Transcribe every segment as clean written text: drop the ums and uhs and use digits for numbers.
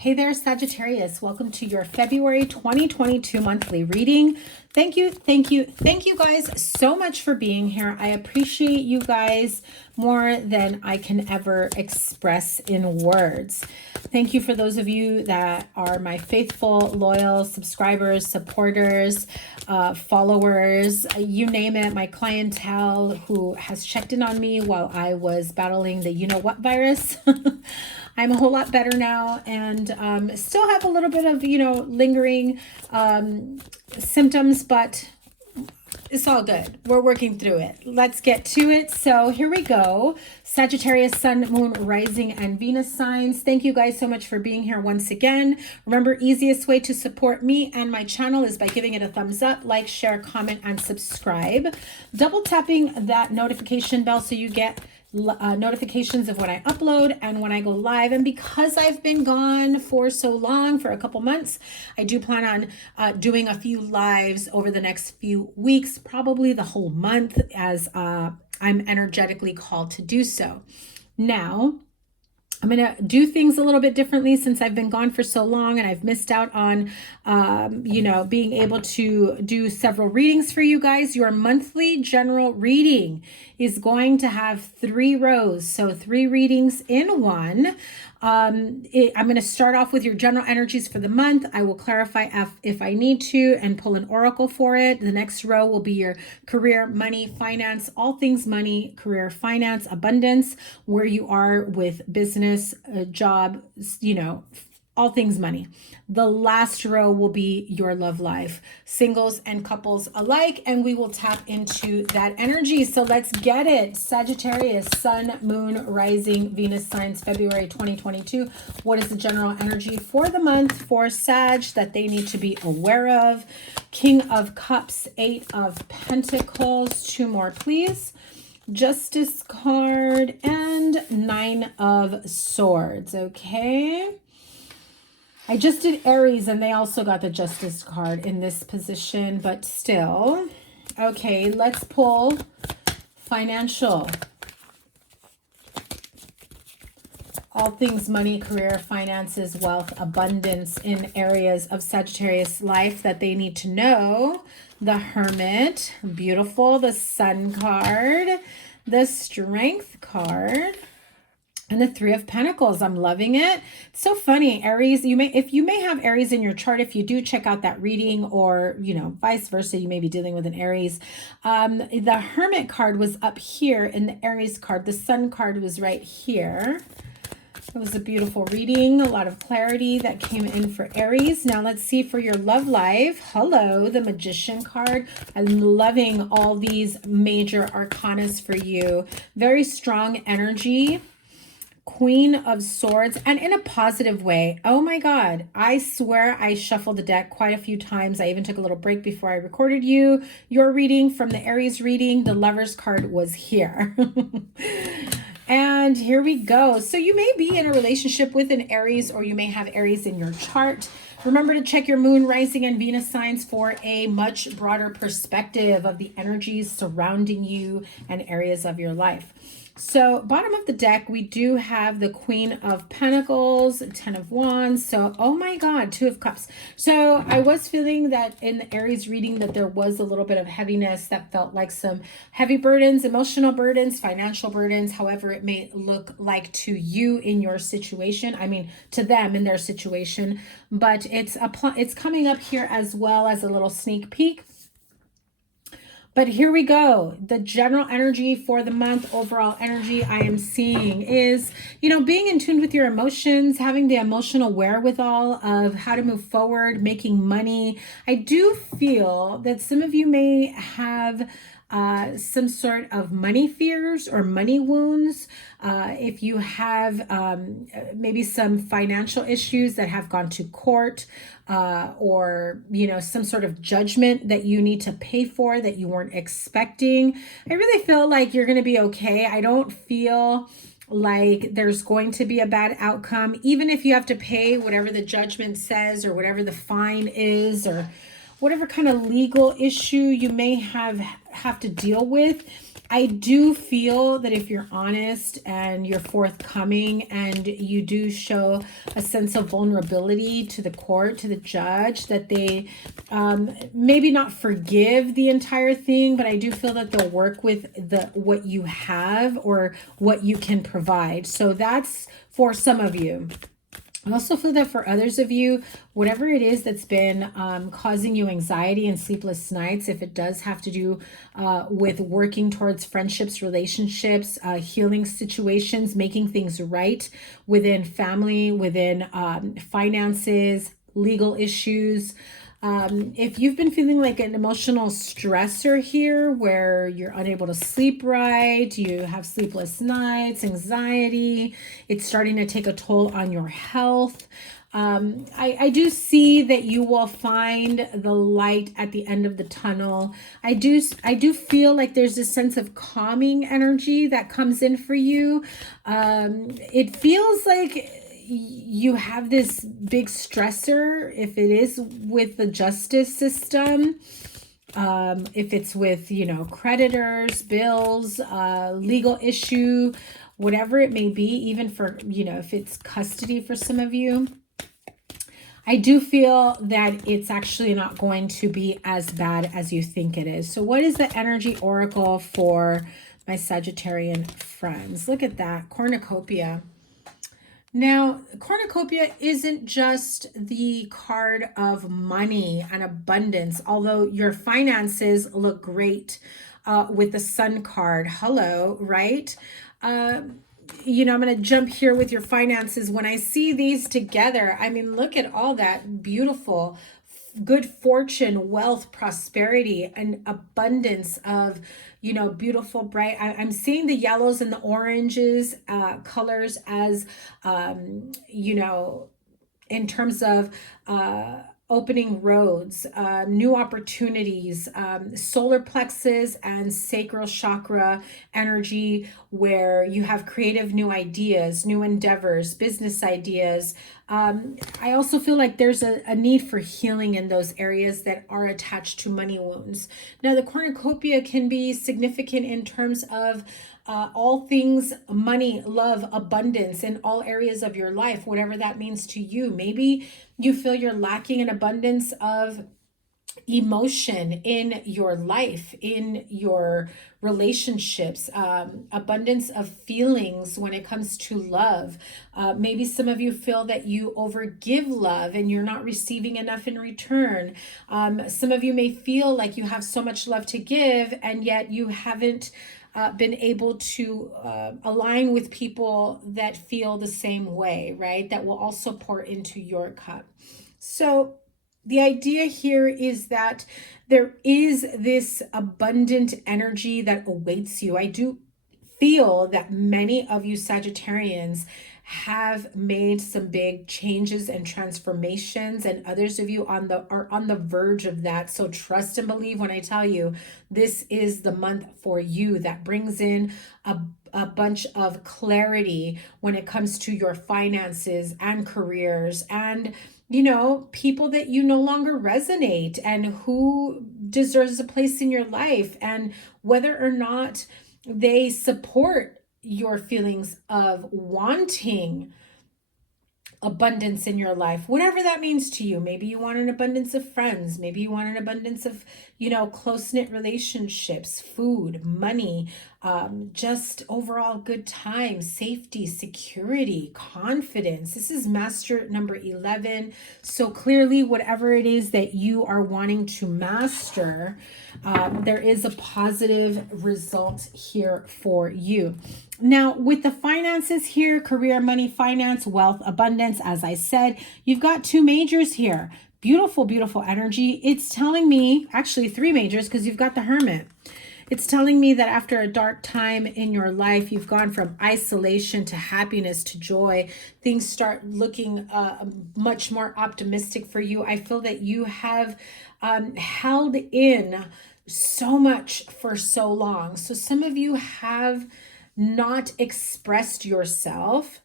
Hey there, Sagittarius. Welcome to your February 2022 monthly reading. Thank you guys so much for being here. I appreciate you guys more than I can ever express in words. Thank you for those of you that are my faithful, loyal subscribers, supporters, followers, you name it, my clientele who has checked in on me while I was battling the you-know-what virus. I'm a whole lot better now and still have a little bit of, lingering symptoms, but it's all good. We're working through it. Let's get to it. So here we go. Sagittarius, Sun, Moon, Rising, and Venus signs. Thank you guys so much for being here once again. Remember, easiest way to support me and my channel is by giving it a thumbs up, like, share, comment, and subscribe. Double tapping that notification bell so you get notifications of when I upload and when I go live. And because I've been gone for so long, for a couple months, I do plan on doing a few lives over the next few weeks, probably the whole month, as I'm energetically called to do so. Now, I'm going to do things a little bit differently since I've been gone for so long and I've missed out on, being able to do several readings for you guys. Your monthly general reading is going to have 3 rows. So 3 readings in one. I'm going to start off with your general energies for the month. I will clarify if I need to and pull an oracle for it. The next row will be your career, money, finance, all things money, career, finance, abundance, where you are with business, job, all things money. The last row will be your love life, singles and couples alike, and we will tap into that energy. So let's get it. Sagittarius, Sun, Moon, Rising, Venus signs, February 2022. What is the general energy for the month for Sag that they need to be aware of? King of Cups, 8 of Pentacles, 2 more please. Justice card and 9 of Swords, okay? I just did Aries and they also got the Justice card in this position, but still. Okay, let's pull financial. All things money, career, finances, wealth, abundance in areas of Sagittarius life that they need to know. The Hermit, beautiful. The Sun card, the Strength card, and the 3 of Pentacles. I'm loving it. It's so funny. Aries, if you may have Aries in your chart, if you do, check out that reading, or, vice versa, you may be dealing with an Aries. The Hermit card was up here in the Aries card. The Sun card was right here. It was a beautiful reading, a lot of clarity that came in for Aries. Now let's see for your love life. Hello, the Magician card. I'm loving all these major arcanas for you. Very strong energy. Queen of Swords, and in a positive way. Oh my God. I swear I shuffled the deck quite a few times. I even took a little break before I recorded your reading from the Aries reading. The Lovers card was here. And here we go. So you may be in a relationship with an Aries, or you may have Aries in your chart. Remember to check your Moon, Rising, and Venus signs for a much broader perspective of the energies surrounding you and areas of your life. So bottom of the deck, we do have the Queen of Pentacles, 10 of Wands. So, oh my God, 2 of Cups. So I was feeling that in the Aries reading that there was a little bit of heaviness that felt like some heavy burdens, emotional burdens, financial burdens, however it may look like to you in your situation. I mean, to them in their situation, but it's coming up here as well as a little sneak peek. But here we go. The general energy for the month, overall energy I am seeing is, being in tune with your emotions, having the emotional wherewithal of how to move forward, making money. I do feel that some of you may have some sort of money fears or money wounds. If you have maybe some financial issues that have gone to court, or, some sort of judgment that you need to pay for that you weren't expecting. I really feel like you're going to be okay. I don't feel like there's going to be a bad outcome, even if you have to pay whatever the judgment says or whatever the fine is or whatever kind of legal issue you may have to deal with. I do feel that if you're honest and you're forthcoming and you do show a sense of vulnerability to the court, to the judge, that they maybe not forgive the entire thing, but I do feel that they'll work with what you have or what you can provide. So that's for some of you. I also feel that for others of you, whatever it is that's been causing you anxiety and sleepless nights, if it does have to do with working towards friendships, relationships, healing situations, making things right within family, within finances, legal issues, if you've been feeling like an emotional stressor here where you're unable to sleep right, you have sleepless nights, anxiety, it's starting to take a toll on your health. I do see that you will find the light at the end of the tunnel. I do feel like there's this sense of calming energy that comes in for you. It feels like you have this big stressor, if it is with the justice system, if it's with, creditors, bills, legal issue, whatever it may be, even for, if it's custody for some of you. I do feel that it's actually not going to be as bad as you think it is. So what is the energy oracle for my Sagittarian friends? Look at that, cornucopia. Now, cornucopia isn't just the card of money and abundance, although your finances look great with the sun card. Hello, right? I'm going to jump here with your finances. When I see these together, I mean, look at all that beautiful good fortune, wealth, prosperity, and abundance of, beautiful, bright. I'm seeing the yellows and the oranges colors as, in terms of opening roads, new opportunities, solar plexus and sacral chakra energy, where you have creative new ideas, new endeavors, business ideas. I also feel like there's a need for healing in those areas that are attached to money wounds. Now, the cornucopia can be significant in terms of all things money, love, abundance in all areas of your life, whatever that means to you. Maybe you feel you're lacking an abundance of emotion in your life, in your relationships, abundance of feelings when it comes to love. Maybe some of you feel that you overgive love and you're not receiving enough in return. Some of you may feel like you have so much love to give and yet you haven't been able to align with people that feel the same way, right? That will also pour into your cup. So the idea here is that there is this abundant energy that awaits you. I do feel that many of you Sagittarians have made some big changes and transformations, and others of you are on the verge of that. So trust and believe when I tell you this is the month for you that brings in a bunch of clarity when it comes to your finances and careers and people that you no longer resonate and who deserves a place in your life, and whether or not they support your feelings of wanting abundance in your life, whatever that means to you. Maybe you want an abundance of friends. Maybe you want an abundance of, close-knit relationships, food, money, just overall good time, safety, security, confidence. This is master number 11. So clearly, whatever it is that you are wanting to master, there is a positive result here for you. Now, with the finances here, career, money, finance, wealth, abundance, as I said, you've got two majors here. Beautiful, beautiful energy. It's telling me, actually 3 majors, because you've got the Hermit. It's telling me that after a dark time in your life, you've gone from isolation to happiness to joy. Things start looking much more optimistic for you. I feel that you have held in so much for so long. So some of you have not expressed yourself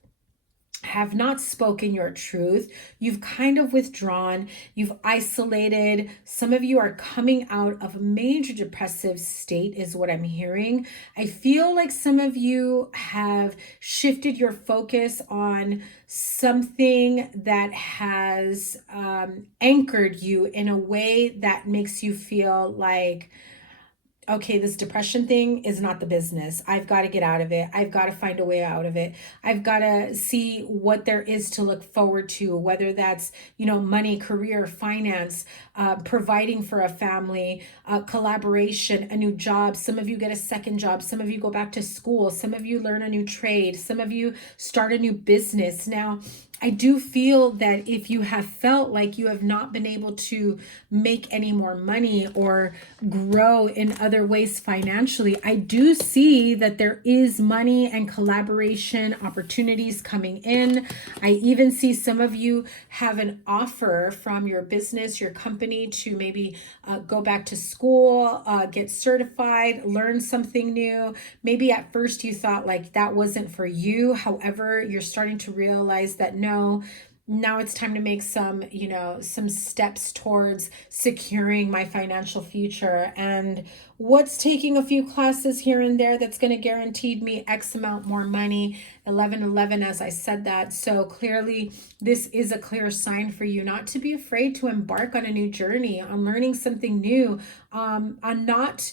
have not spoken your truth. You've kind of withdrawn, you've isolated. Some of you are coming out of a major depressive state is what I'm hearing. I feel like some of you have shifted your focus on something that has anchored you in a way that makes you feel like, okay, this depression thing is not the business. I've got to get out of it. I've got to find a way out of it. I've got to see what there is to look forward to, whether that's, money, career, finance, providing for a family, collaboration, a new job. Some of you get a second job. Some of you go back to school. Some of you learn a new trade. Some of you start a new business. Now, I do feel that if you have felt like you have not been able to make any more money or grow in other ways financially, I do see that there is money and collaboration opportunities coming in. I even see some of you have an offer from your business, your company, to maybe go back to school, get certified, learn something new. Maybe at first you thought like that wasn't for you. However, you're starting to realize that no, now it's time to make some steps towards securing my financial future. And what's taking a few classes here and there that's going to guarantee me X amount more money, 1111 as I said that. So clearly this is a clear sign for you not to be afraid to embark on a new journey, on learning something new, on not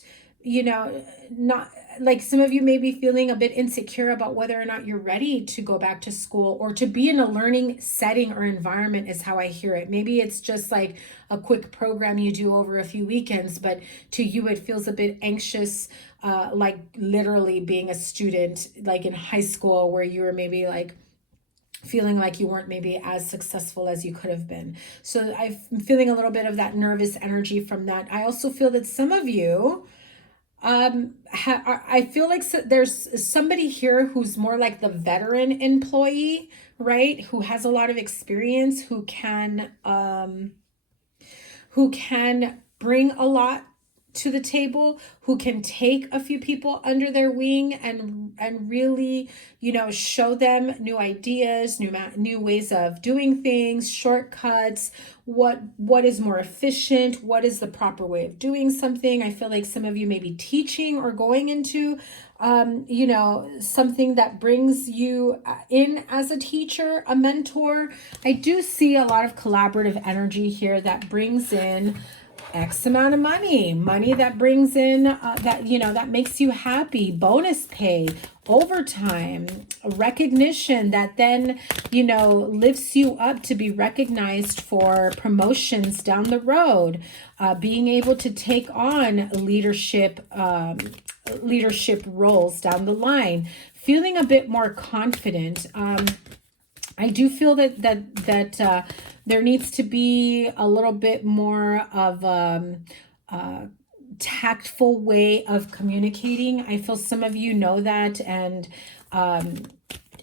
like some of you may be feeling a bit insecure about whether or not you're ready to go back to school or to be in a learning setting or environment is how I hear it. Maybe it's just like a quick program you do over a few weekends, but to you it feels a bit anxious, like literally being a student, like in high school where you were maybe like feeling like you weren't maybe as successful as you could have been. So I'm feeling a little bit of that nervous energy from that. I also feel that some of you, I feel like there's somebody here who's more like the veteran employee, right? Who has a lot of experience, who can bring a lot to the table, who can take a few people under their wing and really, show them new ideas, new ways of doing things, shortcuts, what is more efficient, what is the proper way of doing something. I feel like some of you may be teaching or going into something that brings you in as a teacher, a mentor. I do see a lot of collaborative energy here that brings in X amount of money that brings in that makes you happy, bonus pay, overtime, recognition that then lifts you up to be recognized for promotions down the road, being able to take on leadership roles down the line, feeling a bit more confident. I do feel that there needs to be a little bit more of a tactful way of communicating. I feel some of you know that, and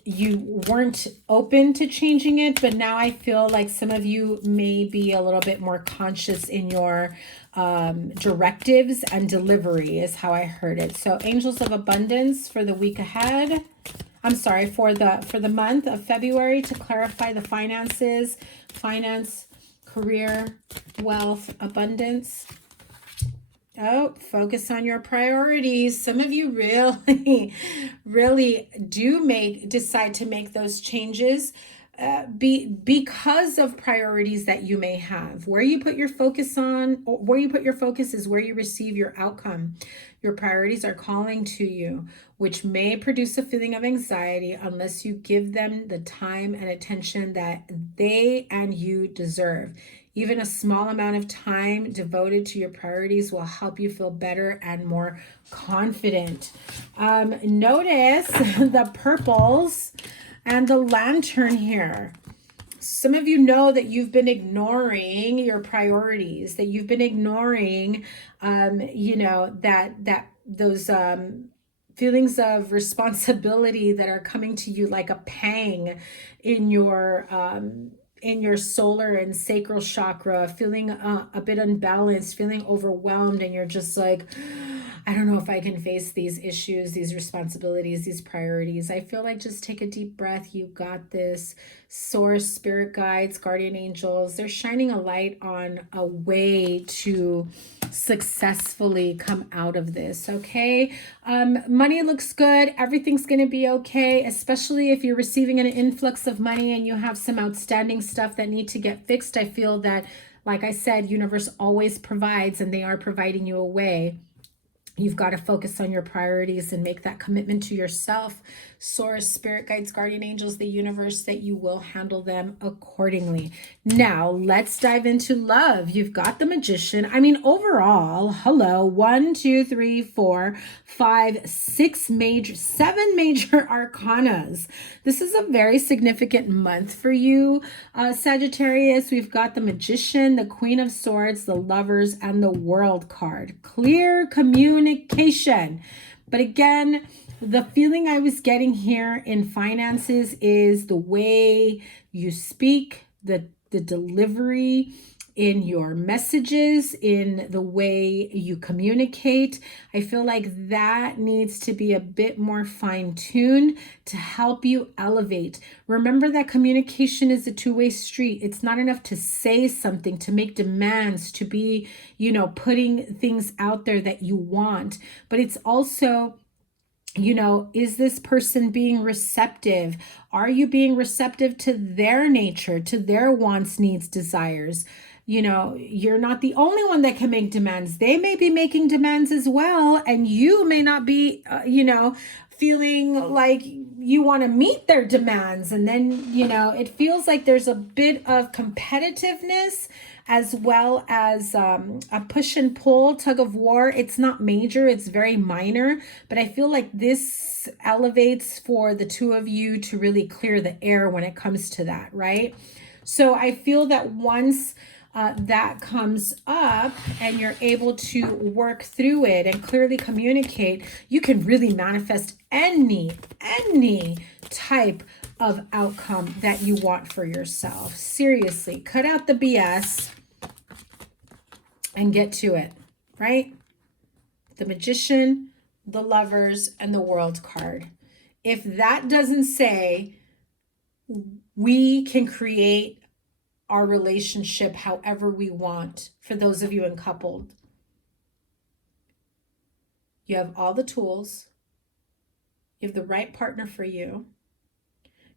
you weren't open to changing it, but now I feel like some of you may be a little bit more conscious in your directives and delivery is how I heard it. So angels of abundance for the week ahead. I'm sorry, for the month of February, to clarify the finances, finance, career, wealth, abundance. Oh, focus on your priorities. Some of you really do decide to make those changes because of priorities that you may have. Where you put your focus on, or where you put your focus is where you receive your outcome. Your priorities are calling to you, which may produce a feeling of anxiety unless you give them the time and attention that they and you deserve. Even a small amount of time devoted to your priorities will help you feel better and more confident. Notice the purples and the lantern here. Some of you know that you've been ignoring your priorities, that you've been ignoring, those feelings of responsibility that are coming to you like a pang in your solar and sacral chakra, feeling a bit unbalanced, feeling overwhelmed, and you're just like, I don't know if I can face these issues, these responsibilities, these priorities. I feel like just take a deep breath. You got this. Source, spirit guides, guardian angels, they're shining a light on a way to successfully come out of this. Okay. Money looks good. Everything's going to be okay, especially if you're receiving an influx of money and you have some outstanding stuff that need to get fixed. I feel that, like I said, universe always provides, and they are providing you a way. You've got to focus on your priorities and make that commitment to yourself. Source, spirit guides, guardian angels, the universe, that you will handle them accordingly. Now, let's dive into love. You've got the Magician. I mean, overall, hello, 1, 2, 3, 4, 5, 6 major, 7 major arcanas. This is a very significant month for you, Sagittarius. We've got the Magician, the Queen of Swords, the Lovers, and the World card. Clear communication. But again, the feeling I was getting here in finances is the way you speak, the delivery in your messages, in the way you communicate. I feel like that needs to be a bit more fine-tuned to help you elevate. Remember that communication is a two-way street. It's not enough to say something, to make demands, to be, putting things out there that you want, but it's also, is this person being receptive? Are you being receptive to their nature, to their wants, needs, desires? You're not the only one that can make demands. They may be making demands as well, and you may not be, feeling like you want to meet their demands. And then, it feels like there's a bit of competitiveness as well as a push and pull, tug of war. It's not major, it's very minor, but I feel like this elevates for the two of you to really clear the air when it comes to that, right? So I feel that once that comes up and you're able to work through it and clearly communicate, you can really manifest any type of outcome that you want for yourself. Seriously, cut out the BS and get to it, right? The Magician, the Lovers, and the World card. If that doesn't say we can create our relationship however we want, for those of you uncoupled, you have all the tools, you have the right partner for you,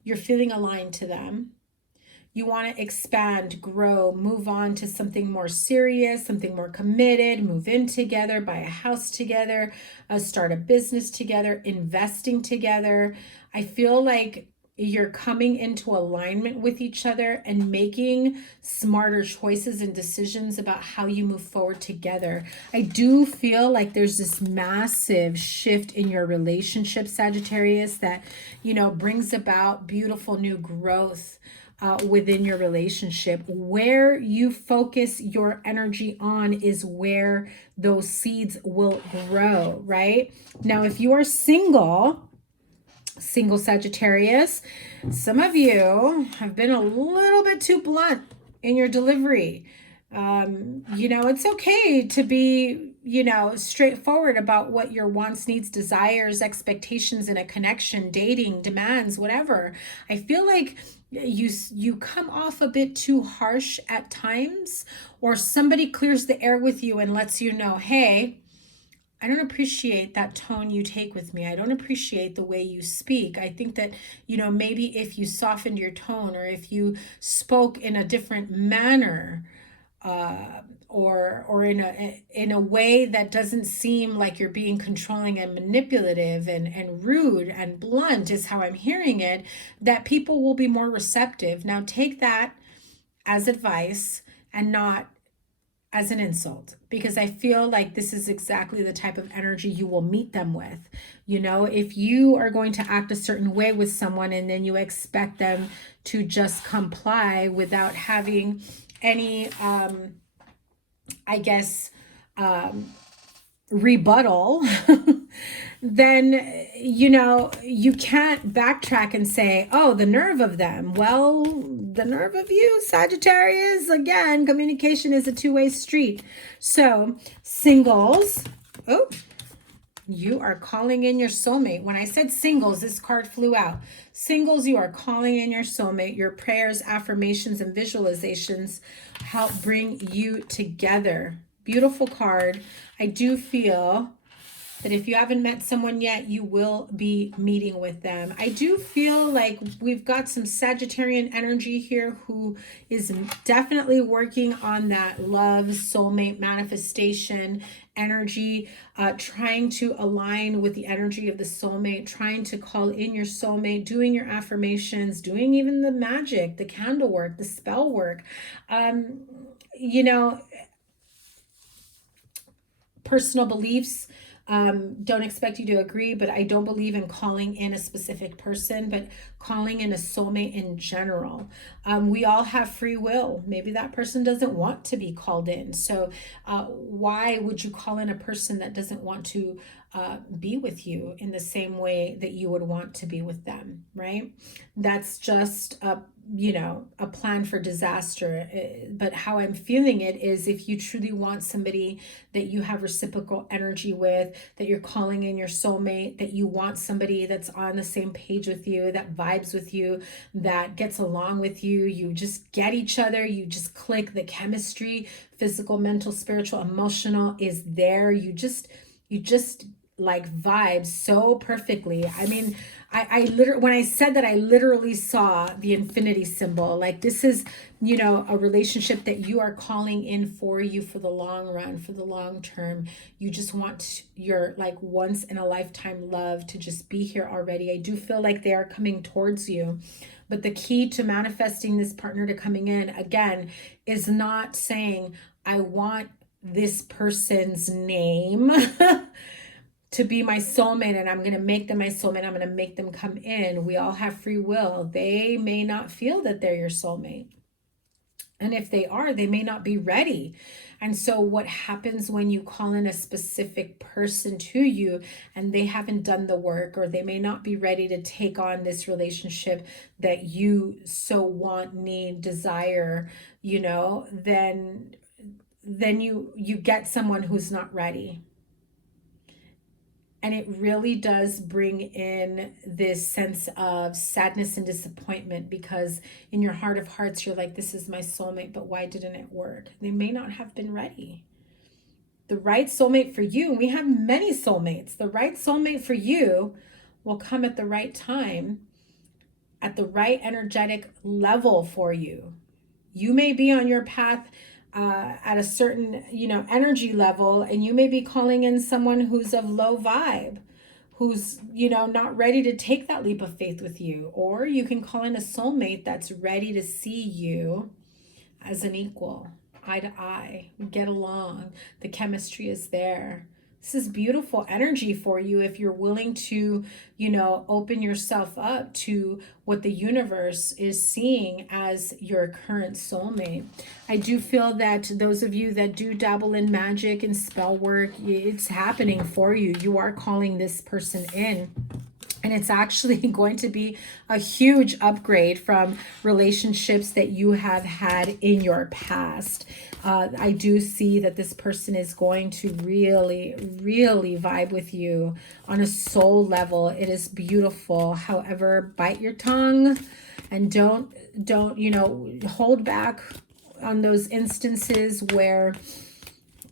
you're feeling aligned to them, you want to expand, grow, move on to something more serious, something more committed, move in together, buy a house together, start a business together, investing together. I feel like you're coming into alignment with each other and making smarter choices and decisions about how you move forward together. I do feel like there's this massive shift in your relationship, Sagittarius, that, brings about beautiful new growth within your relationship. Where you focus your energy on is where those seeds will grow, right? Now, if you are single Sagittarius, some of you have been a little bit too blunt in your delivery. It's okay to be, straightforward about what your wants, needs, desires, expectations in a connection, dating, demands, whatever. I feel like you come off a bit too harsh at times, or somebody clears the air with you and lets you know, hey, I don't appreciate that tone you take with me. I don't appreciate the way you speak. I think that, maybe if you softened your tone, or if you spoke in a different manner, or in a way that doesn't seem like you're being controlling and manipulative and rude and blunt, is how I'm hearing it, that people will be more receptive. Now take that as advice and not as an insult, because I feel like this is exactly the type of energy you will meet them with. If you are going to act a certain way with someone and then you expect them to just comply without having any, rebuttal, then, you can't backtrack and say, oh, the nerve of them. Well, the nerve of you, Sagittarius. Again, communication is a two-way street. So singles, You are calling in your soulmate. When I said singles, this card flew out. Singles, you are calling in your soulmate. Your prayers, affirmations, and visualizations help bring you together. Beautiful card. I do feel that if you haven't met someone yet, you will be meeting with them. I do feel like we've got some Sagittarian energy here who is definitely working on that love, soulmate manifestation energy, trying to align with the energy of the soulmate, trying to call in your soulmate, doing your affirmations, doing even the magic, the candle work, the spell work. You know, personal beliefs. Don't expect you to agree, but I don't believe in calling in a specific person, but calling in a soulmate in general. We all have free will. Maybe that person doesn't want to be called in. So why would you call in a person that doesn't want to be with you in the same way that you would want to be with them, right? That's just a plan for disaster. But how I'm feeling it is, if you truly want somebody that you have reciprocal energy with, that you're calling in your soulmate, that you want somebody that's on the same page with you, that vibes with you, that gets along with you, you just get each other, you just click, the chemistry, physical, mental, spiritual, emotional is there. You just like vibe so perfectly. I mean, I literally, when I said that, I literally saw the infinity symbol. Like, this is, a relationship that you are calling in for you for the long run, for the long term. You just want your like once in a lifetime love to just be here already. I do feel like they are coming towards you. But the key to manifesting this partner to coming in, again, is not saying, I want this person's name to be my soulmate and I'm going to make them my soulmate. I'm going to make them come in. We all have free will. They may not feel that they're your soulmate. And if they are, they may not be ready. And so what happens when you call in a specific person to you and they haven't done the work, or they may not be ready to take on this relationship that you so want, need, desire, then you get someone who's not ready. And it really does bring in this sense of sadness and disappointment, because in your heart of hearts, you're like, this is my soulmate, but why didn't it work? They may not have been ready. The right soulmate for you, and we have many soulmates, the right soulmate for you will come at the right time, at the right energetic level for you. You may be on your path at a certain, energy level, and you may be calling in someone who's of low vibe, who's, not ready to take that leap of faith with you. Or you can call in a soulmate that's ready to see you as an equal, eye to eye, get along, the chemistry is there. This is beautiful energy for you if you're willing to, open yourself up to what the universe is seeing as your current soulmate. I do feel that those of you that do dabble in magic and spell work, it's happening for you. You are calling this person in. And it's actually going to be a huge upgrade from relationships that you have had in your past. I do see that this person is going to really, really vibe with you on a soul level. It is beautiful. However, bite your tongue and don't hold back on those instances where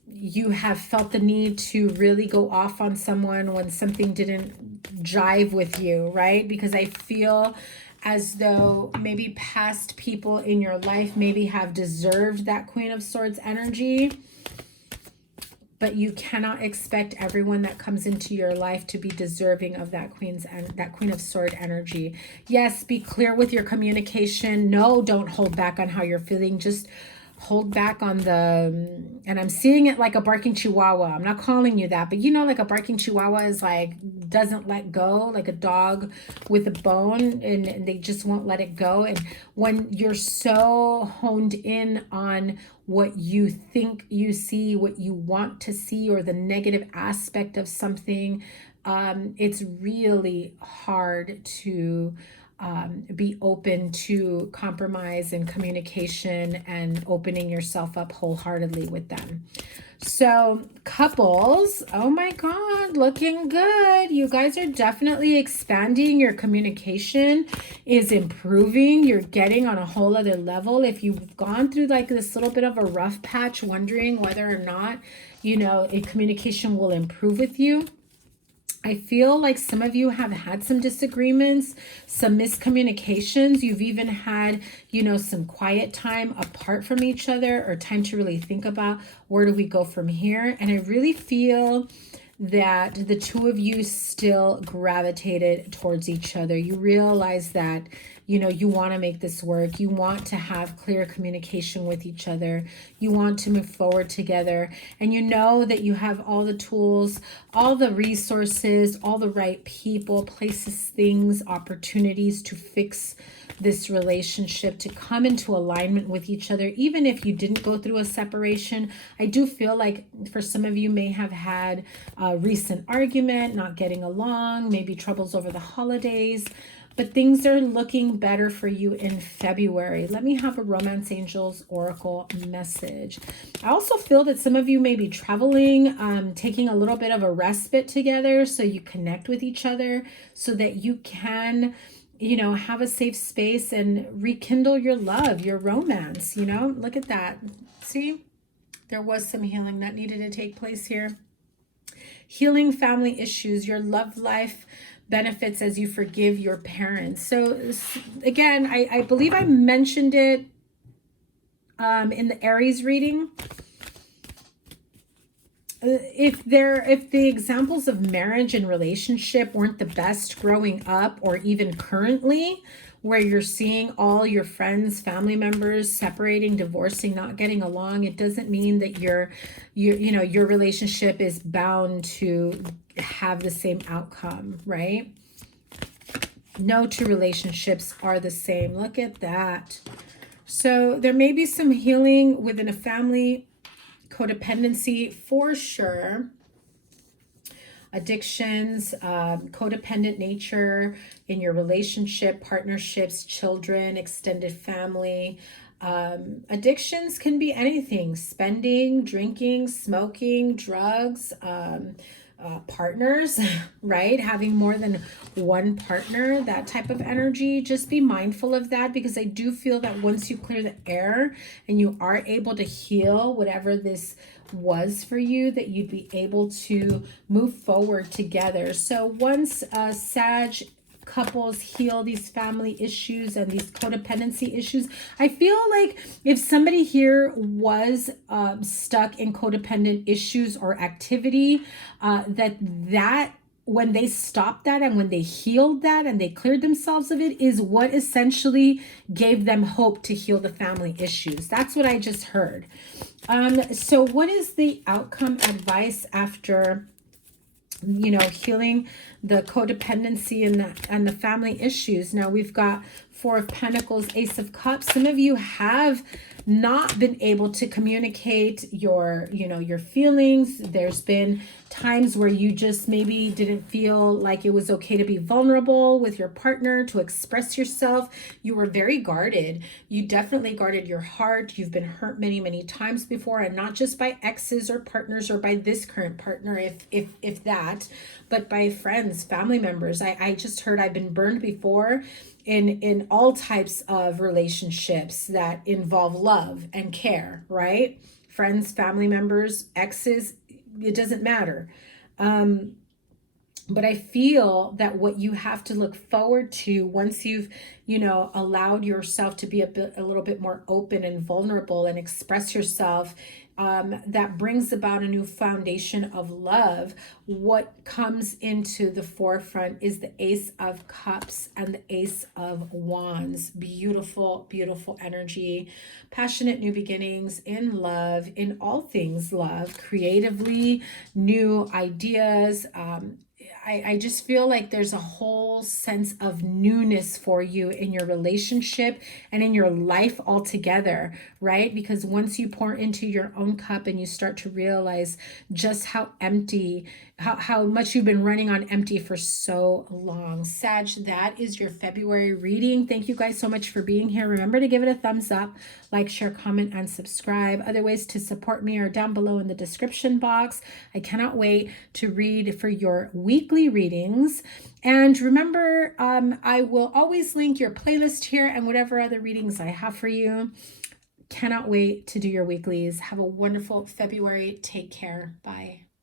you have felt the need to really go off on someone when something didn't jive with you, right? Because I feel as though maybe past people in your life maybe have deserved that Queen of Swords energy, but you cannot expect everyone that comes into your life to be deserving of that Queen of Sword energy. Yes, be clear with your communication. No, don't hold back on how you're feeling. Just hold back on and I'm seeing it like a barking chihuahua. I'm not calling you that, but like a barking chihuahua is like, doesn't let go, like a dog with a bone, and they just won't let it go. And when you're so honed in on what you think you see, what you want to see, or the negative aspect of something, it's really hard to be open to compromise and communication and opening yourself up wholeheartedly with them. So couples, oh my God, looking good. You guys are definitely expanding. Your communication is improving. You're getting on a whole other level. If you've gone through like this little bit of a rough patch, wondering whether or not, you know, a communication will improve with you, I feel like some of you have had some disagreements, some miscommunications. You've even had, you know, some quiet time apart from each other, or time to really think about where do we go from here. And I really feel that the two of you still gravitated towards each other. You realize that, you know, you want to make this work. You want to have clear communication with each other. You want to move forward together. And you know that you have all the tools, all the resources, all the right people, places, things, opportunities to fix this relationship, to come into alignment with each other. Even if you didn't go through a separation, I do feel like for some of you may have had a recent argument, not getting along, maybe troubles over the holidays, but things are looking better for you in February. Let me have a Romance Angels Oracle message. I also feel that some of you may be traveling, taking a little bit of a respite together so you connect with each other, so that you can, you know, have a safe space and rekindle your love, your romance, you know. Look at that. See, there was some healing that needed to take place here. Healing family issues, your love life benefits as you forgive your parents. So again, I believe I mentioned it in the Aries reading. If the examples of marriage and relationship weren't the best growing up, or even currently, where you're seeing all your friends, family members separating, divorcing, not getting along, it doesn't mean that your relationship is bound to have the same outcome, right? No two relationships are the same. Look at that. So there may be some healing within a family, codependency for sure, addictions, codependent nature in your relationship, partnerships, children, extended family. Addictions can be anything: spending, drinking, smoking, drugs, partners, right? Having more than one partner, that type of energy. Just be mindful of that, because I do feel that once you clear the air and you are able to heal whatever this was for you, that you'd be able to move forward together. So once Sag couples heal these family issues and these codependency issues, I feel like if somebody here was stuck in codependent issues or activity, that when they stopped that and when they healed that and they cleared themselves of it, is what essentially gave them hope to heal the family issues. That's what I just heard. So what is the outcome advice after, you know, healing the codependency and the family issues? Now we've got Four of Pentacles, Ace of Cups. Some of you have not been able to communicate your feelings. There's been times where you just maybe didn't feel like it was okay to be vulnerable with your partner, to express yourself. You were very guarded. You definitely guarded your heart. You've been hurt many, many times before, and not just by exes or partners or by this current partner, if that, but by friends, family members. I just heard I've been burned before in all types of relationships that involve love and care, right? Friends, family members, exes, it doesn't matter. But I feel that what you have to look forward to once you've, allowed yourself to be a little bit more open and vulnerable and express yourself, that brings about a new foundation of love. What comes into the forefront is the Ace of Cups and the Ace of Wands. Beautiful, beautiful energy. Passionate new beginnings in love, in all things love, creatively, new ideas. I just feel like there's a whole sense of newness for you in your relationship and in your life altogether, right? Because once you pour into your own cup and you start to realize just how empty how much you've been running on empty for so long. Sag, that is your February reading. Thank you guys so much for being here. Remember to give it a thumbs up, like, share, comment, and subscribe. Other ways to support me are down below in the description box. I cannot wait to read for your weekly readings. And remember, I will always link your playlist here and whatever other readings I have for you. Cannot wait to do your weeklies. Have a wonderful February. Take care. Bye.